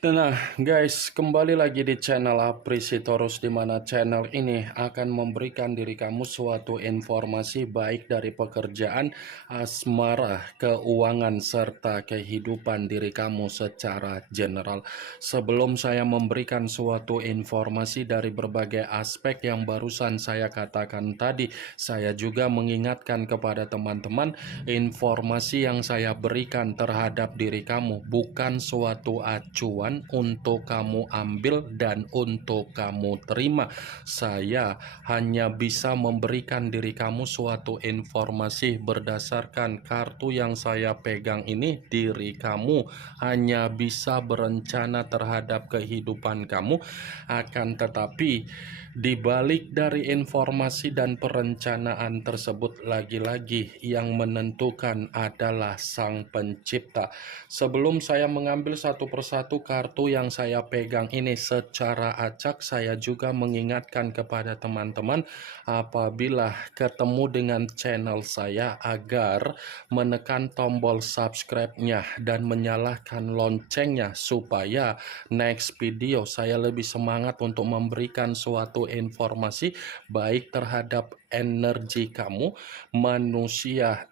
Nah guys, kembali lagi di channel Aprisitorus, di mana channel ini akan memberikan diri kamu suatu informasi baik dari pekerjaan, asmara, keuangan, serta kehidupan diri kamu secara general. Sebelum saya memberikan suatu informasi dari berbagai aspek yang barusan saya katakan tadi, saya juga mengingatkan kepada teman-teman, informasi yang saya berikan terhadap diri kamu bukan suatu acuan untuk kamu ambil dan untuk kamu terima. Saya hanya bisa memberikan diri kamu suatu informasi berdasarkan kartu yang saya pegang ini. Diri kamu hanya bisa berencana terhadap kehidupan kamu, akan tetapi di balik dari informasi dan perencanaan tersebut, lagi-lagi yang menentukan adalah Sang Pencipta. Sebelum saya mengambil satu persatu kartu yang saya pegang ini secara acak, saya juga mengingatkan kepada teman-teman apabila ketemu dengan channel saya agar menekan tombol subscribe-nya dan menyalakan loncengnya supaya next video saya lebih semangat untuk memberikan suatu informasi baik terhadap energi kamu, manusia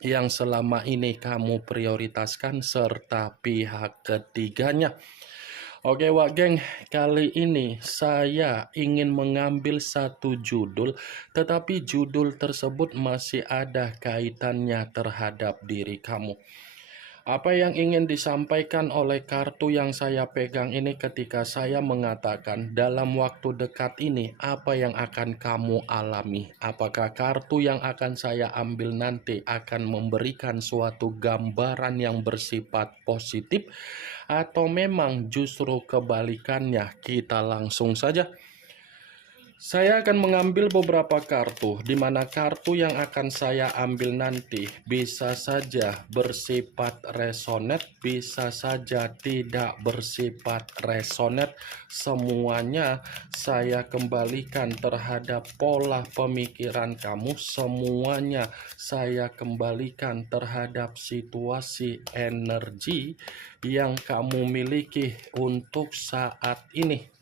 yang selama ini kamu prioritaskan, serta pihak ketiganya. Oke Wak Geng, kali ini saya ingin mengambil satu judul, tetapi judul tersebut masih ada kaitannya terhadap diri kamu. Apa yang ingin disampaikan oleh kartu yang saya pegang ini ketika saya mengatakan dalam waktu dekat ini apa yang akan kamu alami? Apakah kartu yang akan saya ambil nanti akan memberikan suatu gambaran yang bersifat positif atau memang justru kebalikannya? Kita langsung saja. Saya akan mengambil beberapa kartu, di mana kartu yang akan saya ambil nanti bisa saja bersifat resonate, bisa saja tidak bersifat resonate. Semuanya saya kembalikan terhadap pola pemikiran kamu, semuanya saya kembalikan terhadap situasi energi yang kamu miliki untuk saat ini.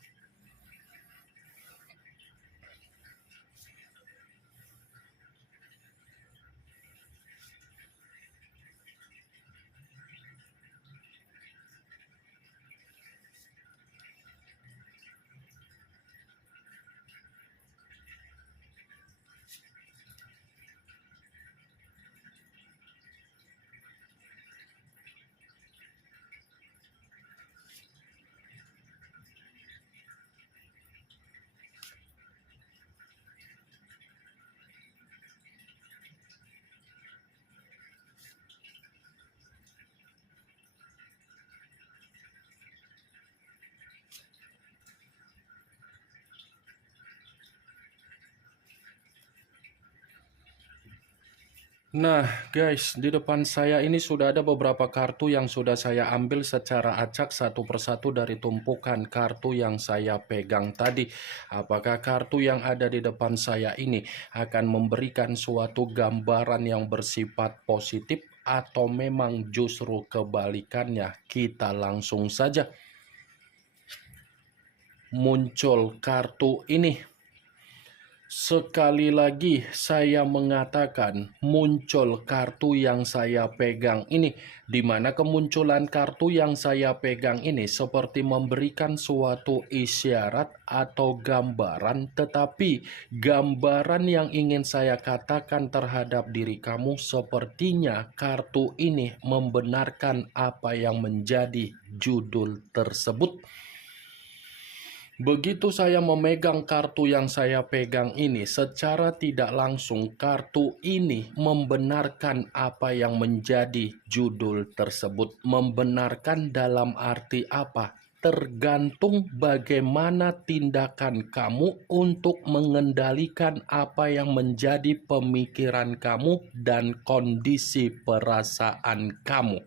Nah guys, di depan saya ini sudah ada beberapa kartu yang sudah saya ambil secara acak satu persatu dari tumpukan kartu yang saya pegang tadi. Apakah kartu yang ada di depan saya ini akan memberikan suatu gambaran yang bersifat positif atau memang justru kebalikannya? Kita langsung saja. Muncul kartu ini. Sekali lagi saya mengatakan muncul kartu yang saya pegang ini, di mana kemunculan kartu yang saya pegang ini seperti memberikan suatu isyarat atau gambaran, tetapi gambaran yang ingin saya katakan terhadap diri kamu sepertinya kartu ini membenarkan apa yang menjadi judul tersebut. Begitu saya memegang kartu yang saya pegang ini, secara tidak langsung kartu ini membenarkan apa yang menjadi judul tersebut. Membenarkan dalam arti apa? Tergantung bagaimana tindakan kamu untuk mengendalikan apa yang menjadi pemikiran kamu dan kondisi perasaan kamu.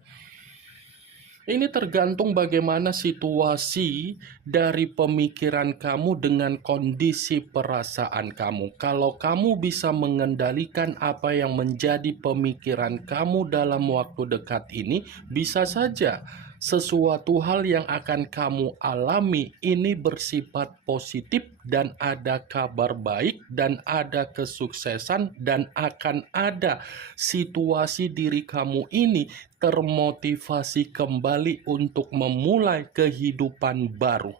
Ini tergantung bagaimana situasi dari pemikiran kamu dengan kondisi perasaan kamu. Kalau kamu bisa mengendalikan apa yang menjadi pemikiran kamu dalam waktu dekat ini, bisa saja Sesuatu hal yang akan kamu alami ini bersifat positif dan ada kabar baik dan ada kesuksesan dan akan ada situasi diri kamu ini termotivasi kembali untuk memulai kehidupan baru.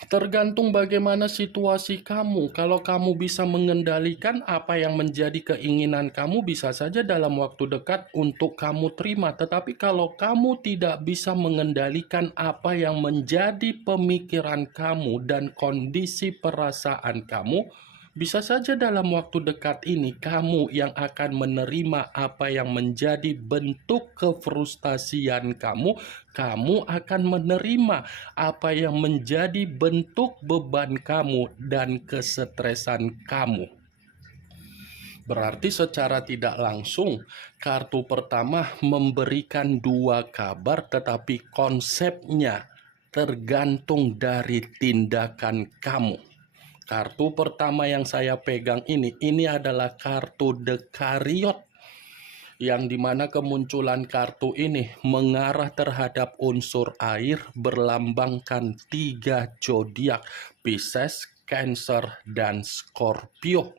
Tergantung bagaimana situasi kamu. Kalau kamu bisa mengendalikan apa yang menjadi keinginan kamu, bisa saja dalam waktu dekat untuk kamu terima. Tetapi kalau kamu tidak bisa mengendalikan apa yang menjadi pemikiran kamu dan kondisi perasaan kamu, bisa saja dalam waktu dekat ini kamu yang akan menerima apa yang menjadi bentuk kefrustasian kamu. Kamu akan menerima apa yang menjadi bentuk beban kamu dan kesetresan kamu. Berarti secara tidak langsung, kartu pertama memberikan dua kabar, tetapi konsepnya tergantung dari tindakan kamu. Kartu pertama yang saya pegang ini adalah kartu The Chariot, yang dimana kemunculan kartu ini mengarah terhadap unsur air berlambangkan 3 zodiak, Pisces, Cancer, dan Scorpio.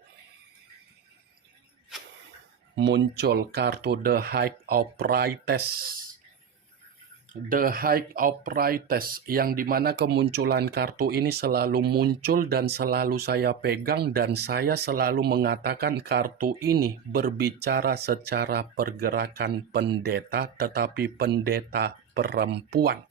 Muncul kartu The High of Priestess. The High of Priestess, yang dimana kemunculan kartu ini selalu muncul dan selalu saya pegang, dan saya selalu mengatakan kartu ini berbicara secara pergerakan pendeta, tetapi pendeta perempuan.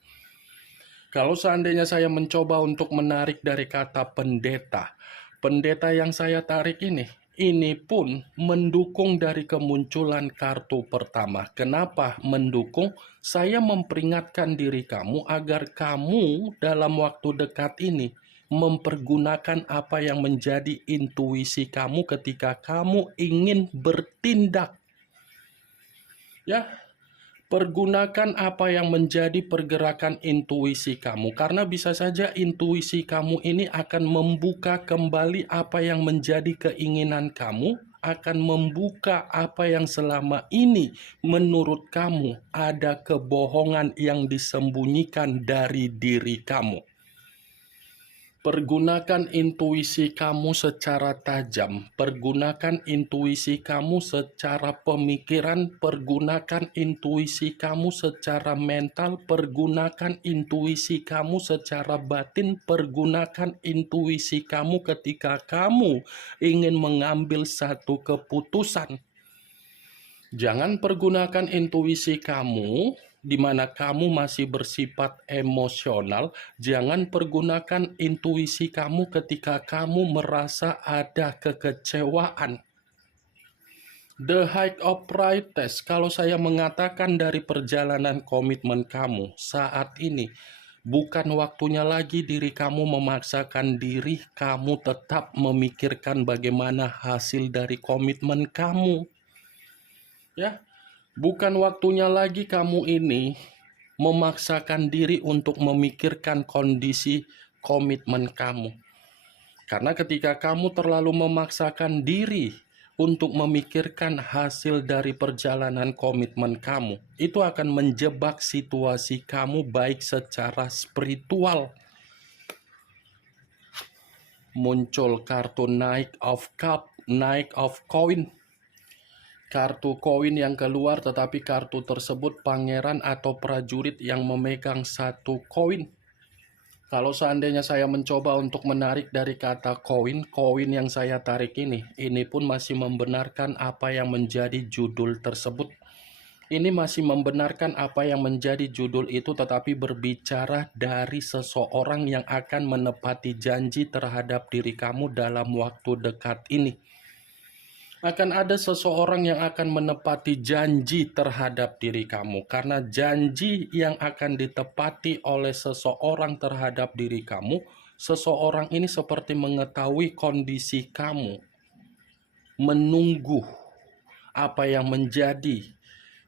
Kalau seandainya saya mencoba untuk menarik dari kata pendeta, pendeta yang saya tarik ini pun mendukung dari kemunculan kartu pertama. Kenapa mendukung? Saya memperingatkan diri kamu agar kamu dalam waktu dekat ini mempergunakan apa yang menjadi intuisi kamu ketika kamu ingin bertindak. Ya, pergunakan apa yang menjadi pergerakan intuisi kamu, karena bisa saja intuisi kamu ini akan membuka kembali apa yang menjadi keinginan kamu, akan membuka apa yang selama ini menurut kamu ada kebohongan yang disembunyikan dari diri kamu. Pergunakan intuisi kamu secara tajam, pergunakan intuisi kamu secara pemikiran, pergunakan intuisi kamu secara mental, pergunakan intuisi kamu secara batin, pergunakan intuisi kamu ketika kamu ingin mengambil satu keputusan. Jangan pergunakan intuisi kamu di mana kamu masih bersifat emosional. Jangan pergunakan intuisi kamu ketika kamu merasa ada kekecewaan. The High of Priestess, kalau saya mengatakan dari perjalanan komitmen kamu saat ini, bukan waktunya lagi diri kamu memaksakan diri, kamu tetap memikirkan bagaimana hasil dari komitmen kamu. Ya, bukan waktunya lagi kamu ini memaksakan diri untuk memikirkan kondisi komitmen kamu. Karena ketika kamu terlalu memaksakan diri untuk memikirkan hasil dari perjalanan komitmen kamu, itu akan menjebak situasi kamu baik secara spiritual. Muncul kartu Knight of Cup, Knight of Coin. Kartu koin yang keluar, tetapi kartu tersebut pangeran atau prajurit yang memegang satu koin. Kalau seandainya saya mencoba untuk menarik dari kata koin, koin yang saya tarik ini pun masih membenarkan apa yang menjadi judul tersebut. Ini masih membenarkan apa yang menjadi judul itu, tetapi berbicara dari seseorang yang akan menepati janji terhadap diri kamu dalam waktu dekat ini. Akan ada seseorang yang akan menepati janji terhadap diri kamu, karena janji yang akan ditepati oleh seseorang terhadap diri kamu, seseorang ini seperti mengetahui kondisi kamu, menunggu apa yang menjadi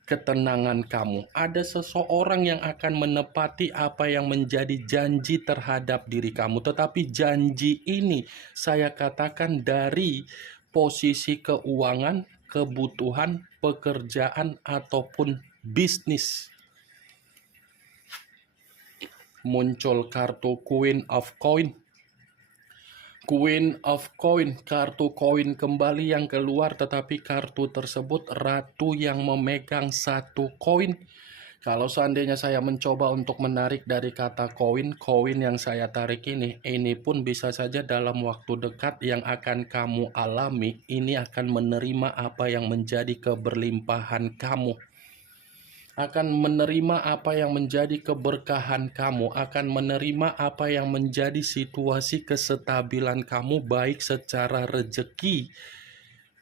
ketenangan kamu. Ada seseorang yang akan menepati apa yang menjadi janji terhadap diri kamu, tetapi janji ini saya katakan dari posisi keuangan, kebutuhan, pekerjaan, ataupun bisnis. muncul kartu Queen of Coin. Queen of Coin, kartu koin kembali yang keluar, tetapi kartu tersebut ratu yang memegang satu koin. Kalau seandainya saya mencoba untuk menarik dari kata koin, koin yang saya tarik ini pun bisa saja dalam waktu dekat yang akan kamu alami, ini akan menerima apa yang menjadi keberlimpahan kamu. Akan menerima apa yang menjadi keberkahan kamu, akan menerima apa yang menjadi situasi kestabilan kamu, baik secara rezeki,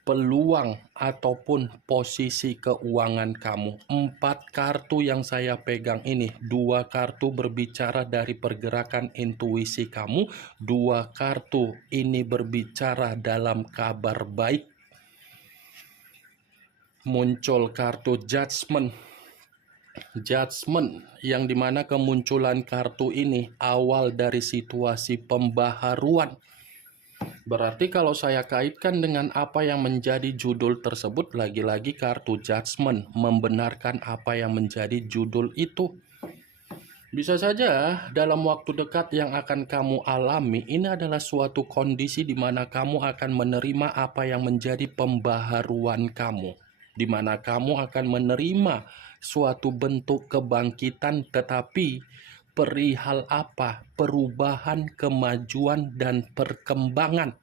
peluang, ataupun posisi keuangan kamu. 4 kartu yang saya pegang ini, 2 kartu berbicara dari pergerakan intuisi kamu, 2 kartu ini berbicara dalam kabar baik. Muncul kartu Judgment. Judgment, yang dimana kemunculan kartu ini awal dari situasi pembaharuan. Berarti kalau saya kaitkan dengan apa yang menjadi judul tersebut, lagi-lagi kartu Judgment membenarkan apa yang menjadi judul itu. Bisa saja dalam waktu dekat yang akan kamu alami, ini adalah suatu kondisi di mana kamu akan menerima apa yang menjadi pembaharuan kamu, di mana kamu akan menerima suatu bentuk kebangkitan, tetapi perihal apa? Perubahan, kemajuan, dan perkembangan.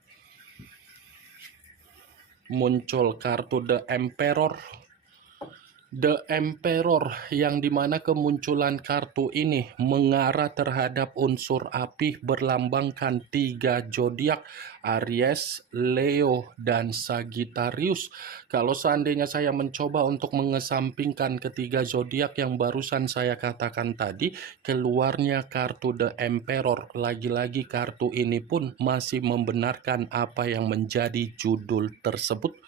Muncul kartu The Emperor. The Emperor, yang dimana kemunculan kartu ini mengarah terhadap unsur api, berlambangkan 3 zodiak, Aries, Leo, dan Sagittarius. Kalau seandainya saya mencoba untuk mengesampingkan ketiga zodiak yang barusan saya katakan tadi, keluarnya kartu The Emperor. Lagi-lagi kartu ini pun masih membenarkan apa yang menjadi judul tersebut.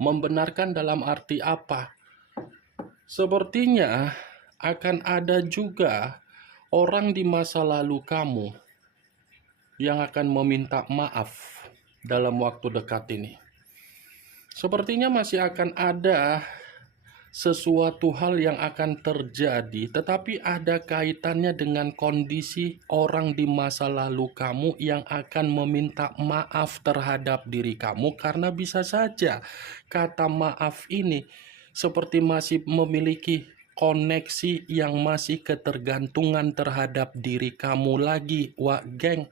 Membenarkan dalam arti apa? Sepertinya akan ada juga orang di masa lalu kamu yang akan meminta maaf dalam waktu dekat ini. Sepertinya masih akan ada sesuatu hal yang akan terjadi, tetapi ada kaitannya dengan kondisi orang di masa lalu kamu yang akan meminta maaf terhadap diri kamu, karena bisa saja kata maaf ini seperti masih memiliki koneksi yang masih ketergantungan terhadap diri kamu lagi, wak geng.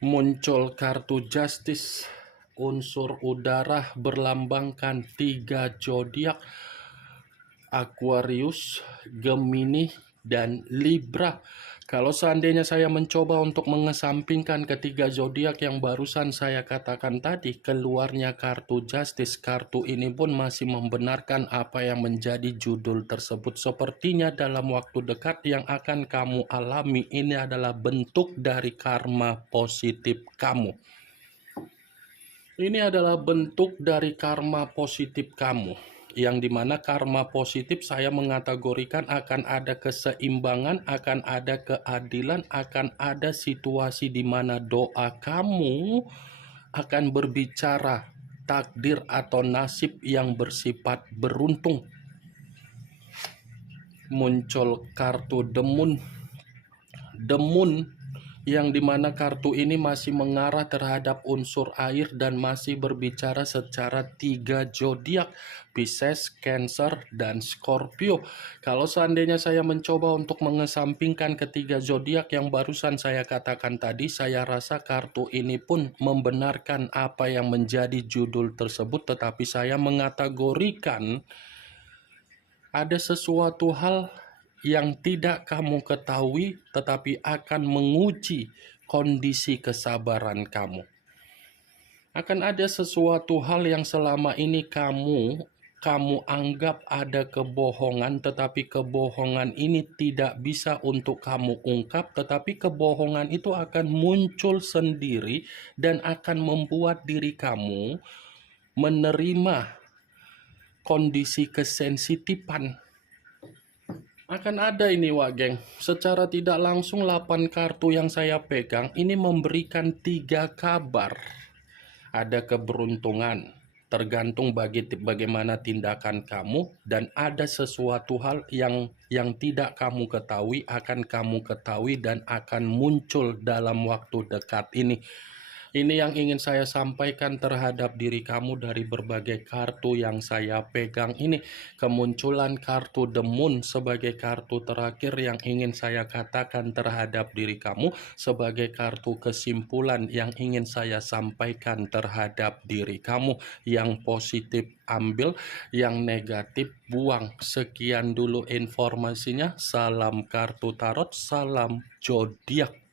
Muncul kartu Justice, unsur udara, berlambangkan 3 zodiak, Aquarius, Gemini, dan Libra. Kalau seandainya saya mencoba untuk mengesampingkan ketiga zodiak yang barusan saya katakan tadi, keluarnya kartu Justice. Kartu ini pun masih membenarkan apa yang menjadi judul tersebut. Sepertinya dalam waktu dekat yang akan kamu alami, ini adalah bentuk dari karma positif kamu. Ini adalah bentuk dari karma positif kamu, yang dimana karma positif saya mengategorikan akan ada keseimbangan, akan ada keadilan, akan ada situasi di mana doa kamu akan berbicara takdir atau nasib yang bersifat beruntung. Muncul kartu The Moon. The Moon, yang dimana kartu ini masih mengarah terhadap unsur air dan masih berbicara secara 3 zodiak, Pisces, Cancer, dan Scorpio. Kalau seandainya saya mencoba untuk mengesampingkan ketiga zodiak yang barusan saya katakan tadi, saya rasa kartu ini pun membenarkan apa yang menjadi judul tersebut, tetapi saya mengategorikan ada sesuatu hal yang tidak kamu ketahui, tetapi akan menguji kondisi kesabaran kamu. Akan ada sesuatu hal yang selama ini kamu anggap ada kebohongan, tetapi kebohongan ini tidak bisa untuk kamu ungkap, tetapi kebohongan itu akan muncul sendiri dan akan membuat diri kamu menerima kondisi kesensitifan. Akan ada ini, wak geng. Secara tidak langsung 8 kartu yang saya pegang ini memberikan 3 kabar. Ada keberuntungan, tergantung bagaimana tindakan kamu, dan ada sesuatu hal yang tidak kamu ketahui akan kamu ketahui dan akan muncul dalam waktu dekat ini. Ini yang ingin saya sampaikan terhadap diri kamu dari berbagai kartu yang saya pegang ini. Kemunculan kartu The Moon sebagai kartu terakhir yang ingin saya katakan terhadap diri kamu, sebagai kartu kesimpulan yang ingin saya sampaikan terhadap diri kamu. Yang positif ambil, yang negatif buang. Sekian dulu informasinya. Salam kartu tarot, salam zodiak.